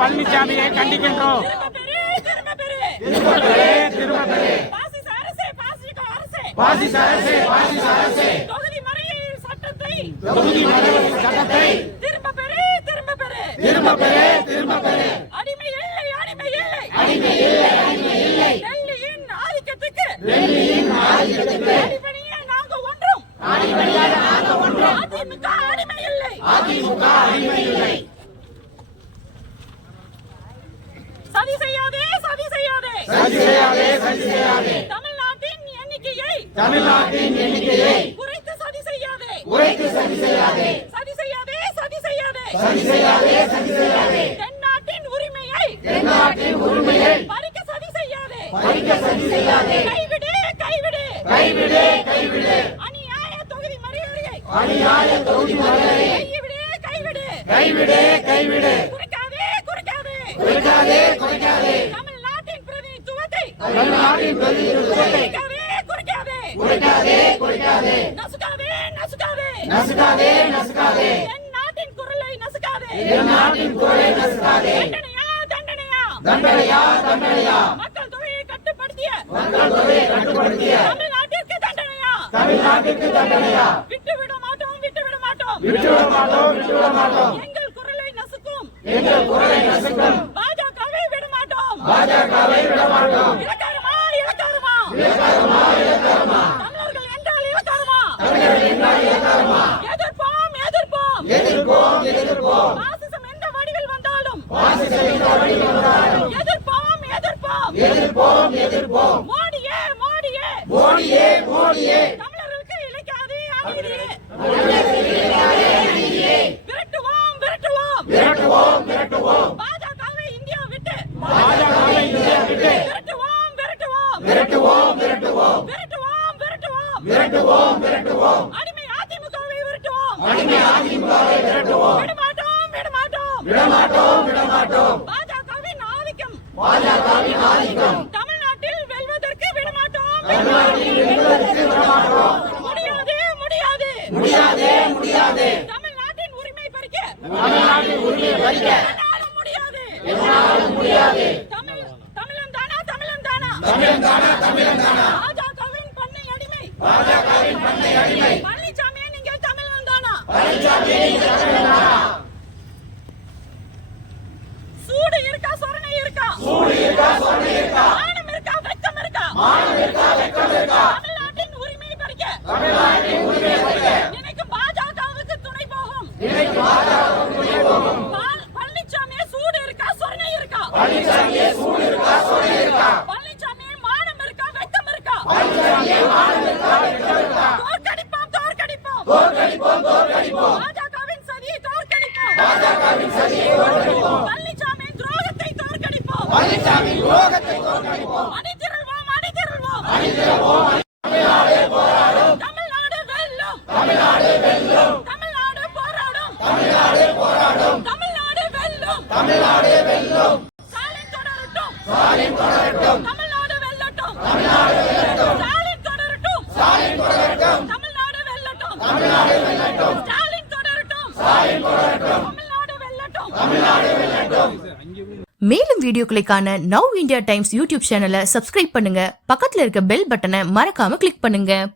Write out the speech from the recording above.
பழனிசாமியை கண்டிக்கின்றோம். தொகுதி மறியல் சட்டத்தை திரும்ப பெறு. அடிமை இல்லை. டெல்லியின் ஆதிக்கத்துக்கு அடிபணிய நாங்க ஒன்றும். அதிமுக அடிமை இல்லை. சதி செய்யாதே. தமிழ்நாட்டின் எண்ணிக்கையை குறைத்து சதி செய்யாதே. தென்னாட்டின் உரிமையை பறிக்க சதி செய்யாதே. கைவிடு. அநியாய தொகுதி மறியலை கைவிடு. குறைக்காதே. தமிழ்நாட்டின் பிரதிநிதித்துவத்தை குறைக்காதே. நசுக்காதே. என் நாட்டின் குரலை நசுக்காதே. தண்டனையா. மக்கள் தொகையை கட்டுப்படுத்திய தமிழ்நாட்டிற்கு தண்டனையா. விட்டுவிட மாட்டோம். எங்கள் குரலை நசுக்கும் பாஜகவை விட மாட்டோம். இலக்காரமா. தமிழர்கள் என்றால் இலக்காரமா. எதிர்ப்போம். பாசிசம் எந்த வடிவில் வந்தாலும் எதிர்ப்போம். மோடியே. தமிழர்களுக்கு இழைக்காதே அநீதியே. விரட்டுவோம். பாஜகவை இந்தியா விட்டு விரட்டுவோம். அடிமை அதிமுகவை விரட்டுவோம். விடமாட்டோம். பாஜகவின் ஆதிக்கம் தமிழ்நாட்டில் வெல்வதற்கு விடமாட்டோம். முடியாது. தமிழ்நாட்டின் உரிமை பறிக்க முடியாது. தமிழன்தானா. பாஜகவின் பண்ணை அடிமை. பழனிசாமியே நீங்கள் தமிழன்தானா. சூடு இருக்கா, சொரணை இருக்கா. மானம் இருக்கா, வெட்கம் இருக்கா. தமிழ்நாட்டின் உரிமை பறிக்க நினைக்கும் பாஜகவுக்கு துணை போகும். பழனிசாமியே சூடு இருக்கா, சொரணை இருக்கா. பழனிசாமியே மானம் இருக்கா, வெட்கம் இருக்கா. தோற்கடிப்போம். பாஜகவின் சதியை தோற்கடிப்போம். பழனிசாமியின் துரோகத்தை தோற்கடிப்போம். அணிதிரள்வோம். தமிழ்நாடு வெல்லும். தமிழ்நாடு போராடும். தமிழ்நாடு வெல்லும். ஸ்டாலின் தொடரட்டும். தமிழ்நாடு வெல்லட்டும். ஸ்டாலின் தொடரட்டும். தமிழ்நாடு வெல்லட்டும். ஸ்டாலின் தொடரட்டும். தமிழ்நாடு வெல்லட்டும். மேலும் வீடியோக்களை காண நவ் இந்தியா டைம்ஸ் யூடியூப் சேனலை சப்ஸ்கிரைப் பண்ணுங்க. பக்கத்துல இருக்க பெல் பட்டனை மறக்காம கிளிக் பண்ணுங்க.